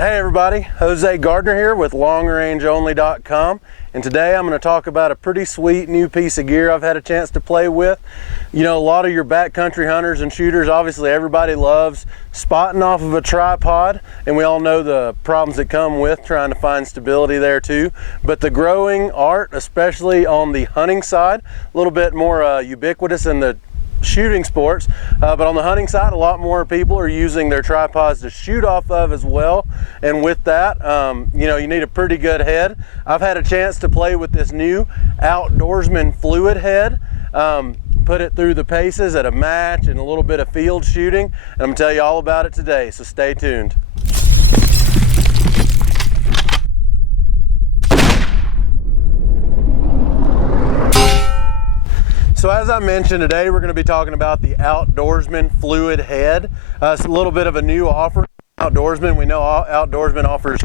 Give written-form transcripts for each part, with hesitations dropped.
Hey everybody, Jose Gardner here with LongRangeOnly.com, and today I'm going to talk about a pretty sweet new piece of gear I've had a chance to play with. You know, a lot of your backcountry hunters and shooters, obviously everybody loves spotting off of a tripod, and we all know the problems that come with trying to find stability there too. But the growing art, especially on the hunting side, a little bit more ubiquitous in the shooting sports, but on the hunting side, a lot more people are using their tripods to shoot off of as well. And with that, you know, you need a pretty good head. I've had a chance to play with this new Outdoorsman fluid head, put it through the paces at a match and a little bit of field shooting, and I'm gonna tell you all about it today, so stay tuned. So as I mentioned, today we're going to be talking about the Outdoorsman fluid head. It's a little bit of a new offering. Outdoorsman, we know Outdoorsman offers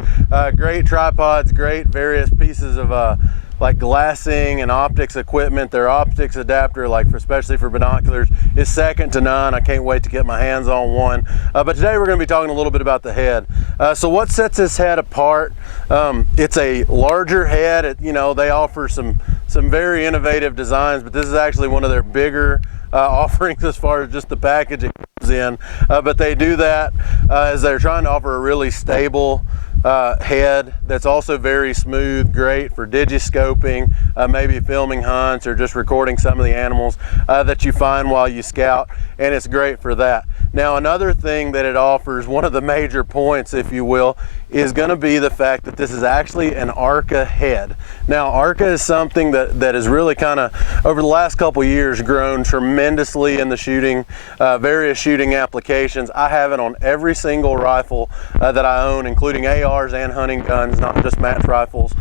great tripods, great various pieces of like glassing and optics equipment. Their optics adapter, like especially for binoculars, is second to none. I can't wait to get my hands on one. But today we're going to be talking a little bit about the head. So what sets this head apart? It's a larger head. You know, they offer some very innovative designs, but this is actually one of their bigger offerings as far as just the package it comes in. But they do that as they're trying to offer a really stable head that's also very smooth, great for digiscoping, maybe filming hunts or just recording some of the animals that you find while you scout, and it's great for that. Now, another thing that it offers, one of the major points, if you will, is going to be the fact that this is actually an ARCA head. Now, ARCA is something that has really kind of, over the last couple years, grown tremendously in the shooting, various shooting applications. I have it on every single rifle that I own, including ARs and hunting guns, not just match rifles.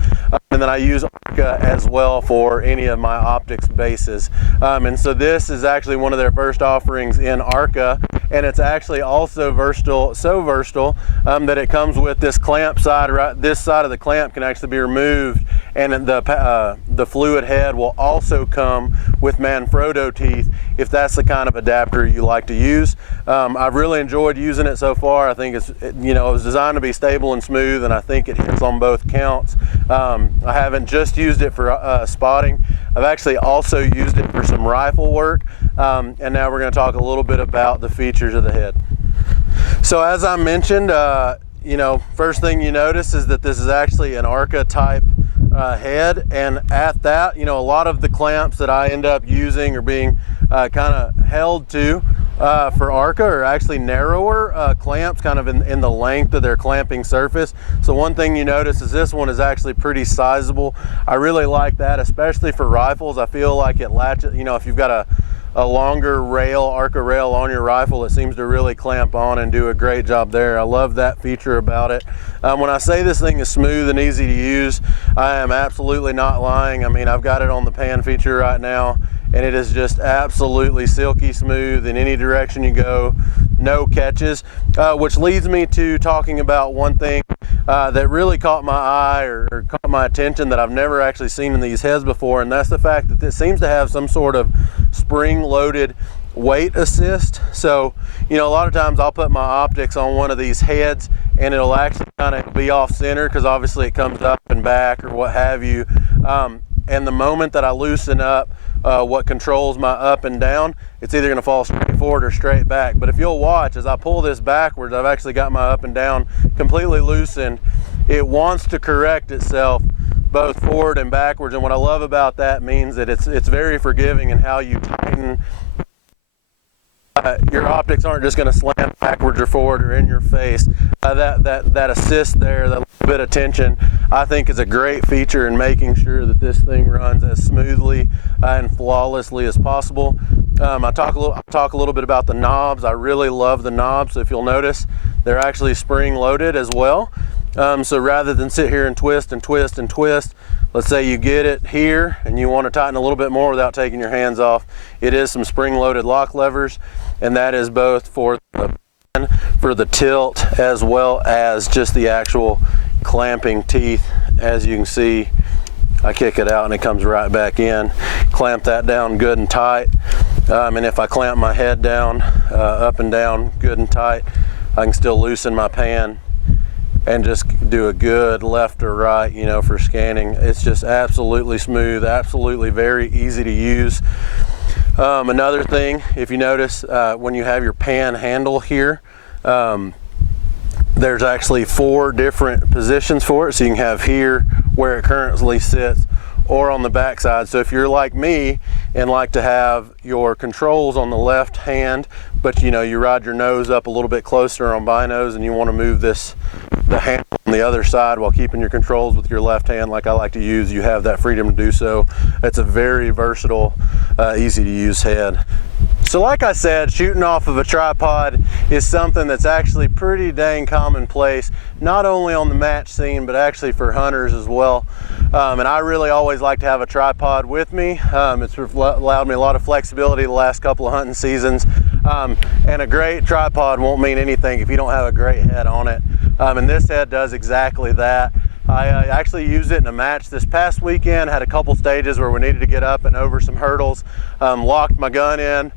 And then I use ARCA as well for any of my optics bases. And so this is actually one of their first offerings in ARCA, and it's actually also versatile, so versatile that it comes with this clamp side. Right, this side of the clamp can actually be removed, and the fluid head will also come with Manfrotto teeth if that's the kind of adapter you like to use. I've really enjoyed using it so far. I think it was designed to be stable and smooth, and I think it hits on both counts. I haven't just used it for spotting. I've actually also used it for some rifle work, and now we're going to talk a little bit about the features of the head. So as I mentioned, you know, first thing you notice is that this is actually an ARCA type head, and at that, you know, a lot of the clamps that I end up using or being kind of held to for ARCA are actually narrower clamps, kind of in the length of their clamping surface. So one thing you notice is this one is actually pretty sizable. I really like that, especially for rifles. I feel like it latches, you know, if you've got a longer rail, ARCA rail on your rifle, it seems to really clamp on and do a great job there. I love that feature about it. When I say this thing is smooth and easy to use, I am absolutely not lying. I mean, I've got it on the pan feature right now, and it is just absolutely silky smooth in any direction you go, no catches, which leads me to talking about one thing that really caught my eye or caught my attention that I've never actually seen in these heads before, and that's the fact that this seems to have some sort of spring-loaded weight assist. So, you know, a lot of times I'll put my optics on one of these heads and it'll actually kind of be off center because obviously it comes up and back or what have you. And the moment that I loosen up what controls my up and down, it's either going to fall straight forward or straight back. But if you'll watch, as I pull this backwards, I've actually got my up and down completely loosened. It wants to correct itself both forward and backwards, and what I love about that means that it's very forgiving in how you tighten. Your optics aren't just going to slam backwards or forward or in your face. That assist there, that little bit of tension, I think is a great feature in making sure that this thing runs as smoothly and flawlessly as possible. I'll talk a little bit about the knobs. I really love the knobs. So if you'll notice, they're actually spring loaded as well. So rather than sit here and twist and twist and twist, let's say you get it here and you want to tighten a little bit more without taking your hands off, it is some spring-loaded lock levers, and that is both for the tilt as well as just the actual clamping teeth. As you can see, I kick it out and it comes right back in. Clamp that down good and tight, and if I clamp my head down, up and down good and tight, I can still loosen my pan and just do a good left or right, you know, for scanning. It's just absolutely smooth, absolutely very easy to use. Another thing, if you notice, when you have your pan handle here, there's actually 4 different positions for it. So you can have here where it currently sits, or on the back side. So if you're like me and like to have your controls on the left hand, but you know, you ride your nose up a little bit closer on binos and you want to move the handle on the other side while keeping your controls with your left hand like I like to use, you have that freedom to do so. It's a very versatile, easy to use head. So like I said, shooting off of a tripod is something that's actually pretty dang commonplace, not only on the match scene, but actually for hunters as well. And I really always like to have a tripod with me. It's allowed me a lot of flexibility the last couple of hunting seasons. And a great tripod won't mean anything if you don't have a great head on it. And this head does exactly that. I actually used it in a match this past weekend, had a couple stages where we needed to get up and over some hurdles, locked my gun in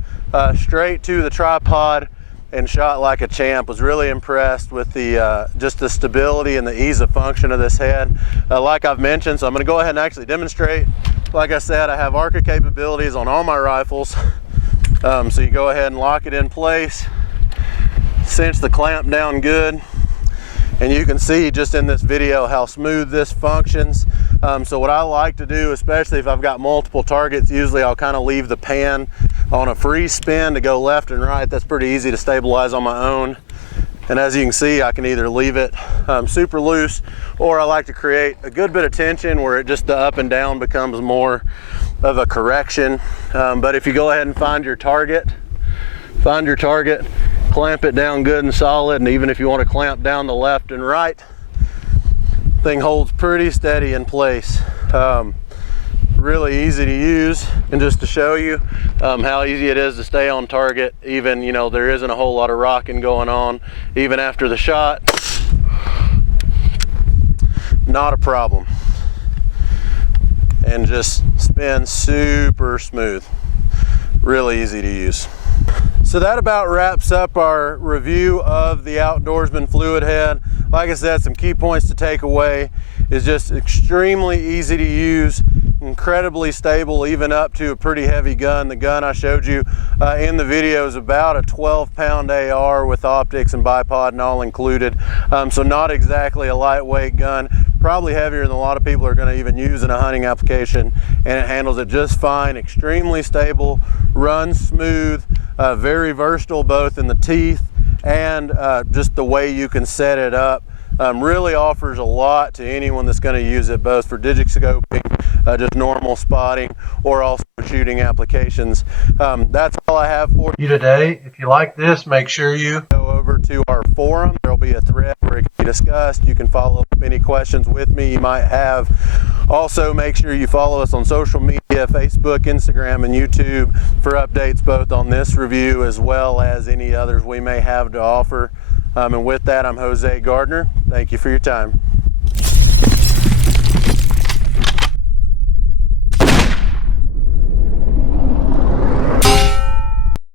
straight to the tripod and shot like a champ. Was really impressed with the just the stability and the ease of function of this head. Like I've mentioned, so I'm going to go ahead and actually demonstrate. Like I said, I have ARCA capabilities on all my rifles. So you go ahead and lock it in place, cinch the clamp down good, and you can see just in this video how smooth this functions. So what I like to do, especially if I've got multiple targets, usually I'll kind of leave the pan on a free spin to go left and right. That's pretty easy to stabilize on my own. And as you can see, I can either leave it super loose, or I like to create a good bit of tension where it just the up and down becomes more of a correction. But if you go ahead and find your target, clamp it down good and solid, and even if you want to clamp down the left and right, thing holds pretty steady in place. Really easy to use. And just to show you how easy it is to stay on target, even, you know, there isn't a whole lot of rocking going on, even after the shot, not a problem. And just spins super smooth, really easy to use. So that about wraps up our review of the Outdoorsman fluid head. Like I said, some key points to take away is just extremely easy to use, incredibly stable, even up to a pretty heavy gun. The gun I showed you in the video is about a 12-pound AR with optics and bipod and all included. So not exactly a lightweight gun, probably heavier than a lot of people are going to even use in a hunting application, and it handles it just fine. Extremely stable, runs smooth, very versatile both in the teeth and just the way you can set it up. Really offers a lot to anyone that's going to use it, both for digiscoping, just normal spotting, or also shooting applications. That's all I have for you today. If you like this, make sure you go over to our forum. There will be a thread where it can be discussed. You can follow up any questions with me you might have. Also, make sure you follow us on social media, Facebook, Instagram, and YouTube for updates both on this review as well as any others we may have to offer. And with that, I'm Jose Gardner. Thank you for your time.